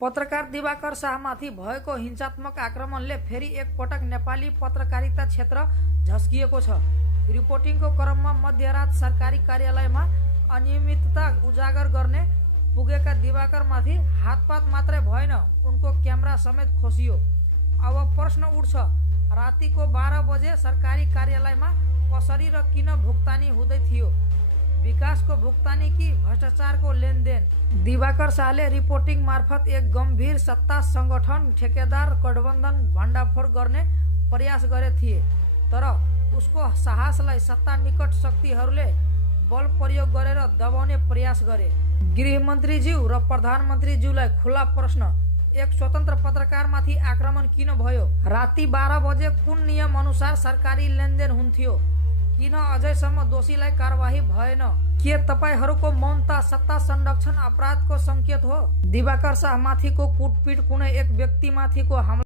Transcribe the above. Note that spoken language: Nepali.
पत्रकार दिवाकर शाहमाथि भएको हिंसात्मक आक्रमणले फेरि एकपटक नेपाली पत्रकारिता क्षेत्र झस्किएको छ। रिपोर्टिङको क्रममा मध्यरात सरकारी कार्यालयमा अनियमितता उजागर गर्ने पुगेका दिवाकरमाथि हातपात मात्रै भएन, उनको क्यामेरा समेत खोसियो। अब प्रश्न उठ्छ, रातिको 12 बजे सरकारी कार्यालयमा कसरी र किन भुक्तानी हुँदै थियो? विकासको भुक्तानी कि भ्रष्टाचारको लेनदेन? दिवाकर शाहले रिपोर्टिङ मार्फत एक गम्भीर सत्ता संगठन ठेकेदार गठबन्धन भण्डाफोड गर्ने प्रयास गरे थिए, तर उसको साहसलाई सत्ता निकट शक्तिहरूले बल प्रयोग गरेर दबाउने प्रयास गरे। गृहमन्त्रीज्यू र प्रधानमन्त्रीज्यूलाई खुला प्रश्न, एक स्वतन्त्र पत्रकारमाथि आक्रमण किन भयो? राति 12 बजे कुन नियम अनुसार सरकारी लेनदेन हुन्थ्यो? किन अझैसम्म दोषीलाई कारवाही भएन? के तपाईहरूको मौनता सत्ता संरक्षण अपराधको संकेत हो? दिवाकर शाह माथिको कुटपिट कुनै एक व्यक्तिमाथिको हमला